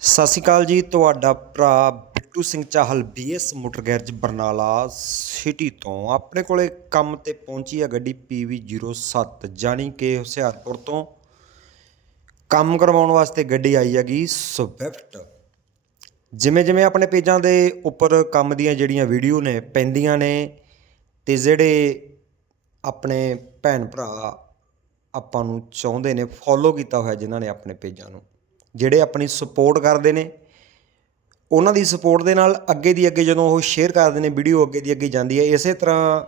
ਸਤਿ ਸ਼੍ਰੀ ਅਕਾਲ ਜੀ, ਤੁਹਾਡਾ ਭਰਾ Bittu Singh Chahal BS motor garage Barnala city ਤੋਂ ਆਪਣੇ ਕੋਲੇ ਕੰਮ ਤੇ ਪਹੁੰਚੀ ਹੈ ਗੱਡੀ PV07 ਜਾਣੀ ਕਿ ਹੁਸ਼ਿਆਰਪੁਰ ਤੋਂ। ਕੰਮ ਕਰਵਾਉਣ ਵਾਸਤੇ ਗੱਡੀ ਆਈ ਹੈਗੀ ਸਵਿਫਟ ਜਿਵੇਂ ਜਿਵੇਂ ਆਪਣੇ ਪੇਜਾਂ ਦੇ ਉੱਪਰ ਕੰਮ ਦੀਆਂ ਜਿਹੜੀਆਂ ਵੀਡੀਓ ਨੇ, ਪੈਂਦੀਆਂ ਨੇ, ਤੇ ਜਿਹੜੇ ਆਪਣੇ ਭੈਣ ਭਰਾ ਆਪਾਂ ਨੂੰ ਚਾਹੁੰਦੇ ਨੇ ਫੋਲੋ ਕੀਤਾ ਹੋਇਆ ਜਿਨ੍ਹਾਂ ਨੇ ਆਪਣੇ ਪੇਜਾਂ ਨੂੰ। ਜਿਹੜੇ ਆਪਣੀ ਸਪੋਰਟ ਕਰਦੇ ਨੇ, ਉਹਨਾਂ ਦੀ ਸਪੋਰਟ ਦੇ ਨਾਲ ਅੱਗੇ ਦੀ ਅੱਗੇ ਜਦੋਂ ਉਹ ਸ਼ੇਅਰ ਕਰਦੇ ਨੇ ਵੀਡੀਓ ਅੱਗੇ ਦੀ ਅੱਗੇ ਜਾਂਦੀ ਹੈ, ਇਸੇ ਤਰ੍ਹਾਂ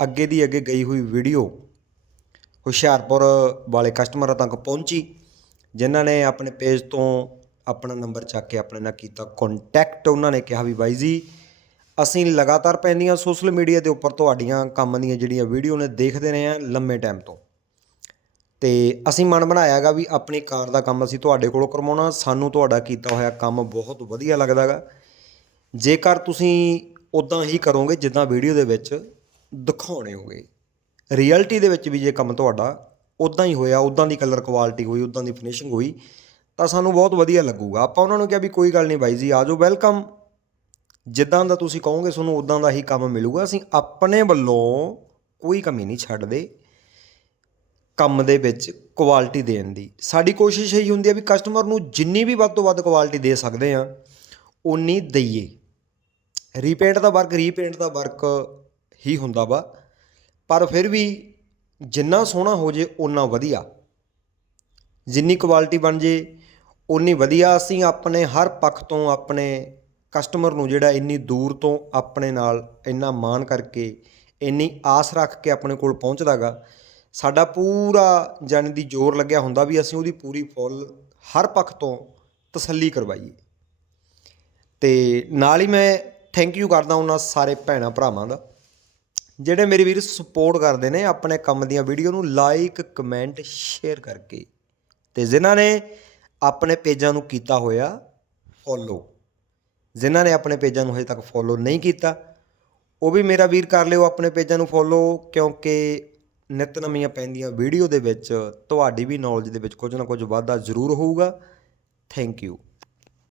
ਅੱਗੇ ਦੀ ਅੱਗੇ ਗਈ ਹੋਈ ਵੀਡੀਓ ਹੁਸ਼ਿਆਰਪੁਰ ਵਾਲੇ ਕਸਟਮਰਾਂ ਤੱਕ ਪਹੁੰਚੀ, ਜਿਨ੍ਹਾਂ ਨੇ ਆਪਣੇ ਪੇਜ ਤੋਂ ਆਪਣਾ ਨੰਬਰ ਚੱਕ ਕੇ ਆਪਣੇ ਨਾਲ ਕੀਤਾ ਕੰਟੈਕਟ ਉਹਨਾਂ ਨੇ ਕਿਹਾ ਵੀ ਬਾਈ ਜੀ, ਅਸੀਂ ਲਗਾਤਾਰ ਪੈਂਦੀਆਂ ਸੋਸ਼ਲ ਮੀਡੀਆ ਦੇ ਉੱਪਰ ਤੁਹਾਡੀਆਂ ਕੰਮ ਦੀਆਂ ਜਿਹੜੀਆਂ ਵੀਡੀਓ ਨੇ ਦੇਖਦੇ ਰਹੇ ਹਾਂ ਲੰਮੇ ਟਾਈਮ ਤੋਂ। ਤੇ ਅਸੀਂ ਮਨ ਬਣਾਇਆਗਾ ਵੀ ਆਪਣੀ ਕਾਰ ਦਾ ਕੰਮ ਅਸੀਂ ਤੁਹਾਡੇ ਕੋਲੋਂ ਕਰਵਾਉਣਾ। ਸਾਨੂੰ ਤੁਹਾਡਾ ਕੀਤਾ ਹੋਇਆ ਕੰਮ ਬਹੁਤ ਵਧੀਆ ਲੱਗਦਾਗਾ ਜੇਕਰ ਤੁਸੀਂ ਉਦਾਂ ਹੀ ਕਰੋਗੇ, ਜਿੱਦਾਂ ਵੀਡੀਓ ਦੇ ਵਿੱਚ ਦਿਖਾਉਣੇ ਹੋਗੇ। ਰਿਐਲਿਟੀ ਦੇ ਵਿੱਚ ਵੀ ਜੇ ਕੰਮ ਤੁਹਾਡਾ ਉਦਾਂ ਹੀ ਹੋਇਆ ਉਦਾਂ ਦੀ ਕਲਰ ਕੁਆਲਿਟੀ ਹੋਈ ਉਦਾਂ ਦੀ ਫਿਨਿਸ਼ਿੰਗ ਹੋਈ, ਤਾਂ ਸਾਨੂੰ ਬਹੁਤ ਵਧੀਆ ਲੱਗੂਗਾ। ਆਪਾਂ ਉਹਨਾਂ ਨੂੰ ਕਿਹਾ ਵੀ ਕੋਈ ਗੱਲ ਨਹੀਂ ਬਾਈ ਜੀ ਆਜੋ ਵੈਲਕਮ ਜਿੱਦਾਂ ਦਾ ਤੁਸੀਂ ਕਹੋਗੇ, ਤੁਹਾਨੂੰ ਉਦਾਂ ਦਾ ਹੀ ਕੰਮ ਮਿਲੂਗਾ। ਅਸੀਂ ਆਪਣੇ ਵੱਲੋਂ ਕੋਈ ਕਮੀ ਨਹੀਂ ਛੱਡਦੇ। ਕੰਮ ਦੇ ਵਿੱਚ ਕੁਆਲਿਟੀ ਦੇਣ ਦੀ। ਸਾਡੀ ਕੋਸ਼ਿਸ਼ ਇਹੀ ਹੁੰਦੀ ਹੈ ਵੀ ਕਸਟਮਰ ਨੂੰ ਜਿੰਨੀ ਵੀ ਵੱਧ ਤੋਂ ਵੱਧ ਕੁਆਲਿਟੀ ਦੇ ਸਕਦੇ ਆ ਉਨੀ ਦਈਏ। ਰੀਪੇਂਟ ਦਾ ਵਰਕ ਰੀਪੇਂਟ ਦਾ ਵਰਕ ਹੀ ਹੁੰਦਾ ਵਾ, ਪਰ ਫਿਰ ਵੀ ਜਿੰਨਾ ਸੋਹਣਾ ਹੋ ਜੇ ਉਨਾ ਵਧੀਆ। ਜਿੰਨੀ ਕੁਆਲਿਟੀ ਬਣ ਜੇ ਉਨੀ ਵਧੀਆ ਅਸੀਂ ਆਪਣੇ ਹਰ ਪੱਖ ਤੋਂ ਆਪਣੇ ਕਸਟਮਰ ਨੂੰ ਜਿਹੜਾ ਇੰਨੀ ਦੂਰ ਤੋਂ ਆਪਣੇ ਨਾਲ ਇੰਨਾ ਮਾਣ ਕਰਕੇ, ਇੰਨੀ ਆਸ ਰੱਖ ਕੇ ਆਪਣੇ ਕੋਲ ਪਹੁੰਚਦਾਗਾ ਸਾਡਾ ਪੂਰਾ ਜਾਣੀ ਦੀ ਜ਼ੋਰ ਲੱਗਿਆ ਹੁੰਦਾ ਵੀ ਅਸੀਂ ਉਹਦੀ ਪੂਰੀ ਫੁੱਲ ਹਰ ਪੱਖ ਤੋਂ ਤਸੱਲੀ ਕਰਵਾਈਏ। ਤੇ ਨਾਲ ਹੀ ਮੈਂ ਥੈਂਕ ਯੂ ਕਰਦਾ ਉਹਨਾਂ ਸਾਰੇ ਭੈਣਾਂ ਭਰਾਵਾਂ ਦਾ, ਜਿਹੜੇ ਮੇਰੇ ਵੀਰ ਸਪੋਰਟ ਕਰਦੇ ਨੇ ਆਪਣੇ ਕੰਮ ਦੀਆਂ ਵੀਡੀਓ ਨੂੰ ਲਾਈਕ ਕਮੈਂਟ ਸ਼ੇਅਰ ਕਰਕੇ। ਤੇ ਜਿਨ੍ਹਾਂ ਨੇ ਆਪਣੇ ਪੇਜਾਂ ਨੂੰ ਕੀਤਾ ਹੋਇਆ ਫੋਲੋ ਜਿਨ੍ਹਾਂ ਨੇ ਆਪਣੇ ਪੇਜਾਂ ਨੂੰ ਹਜੇ ਤੱਕ ਫੋਲੋ ਨਹੀਂ ਕੀਤਾ, ਉਹ ਵੀ ਮੇਰਾ ਵੀਰ ਕਰ ਲਿਓ ਆਪਣੇ ਪੇਜਾਂ ਨੂੰ ਫੋਲੋ ਕਿਉਂਕਿ ਨਿਤ ਨਵੀਆਂ ਪੈਂਦੀਆਂ ਵੀਡੀਓ ਦੇ ਵਿੱਚ ਤੁਹਾਡੀ ਵੀ ਨੌਲੇਜ ਦੇ ਵਿੱਚ ਕੁਝ ਨਾ ਕੁਝ ਵਾਧਾ ਜ਼ਰੂਰ ਹੋਊਗਾ। Thank you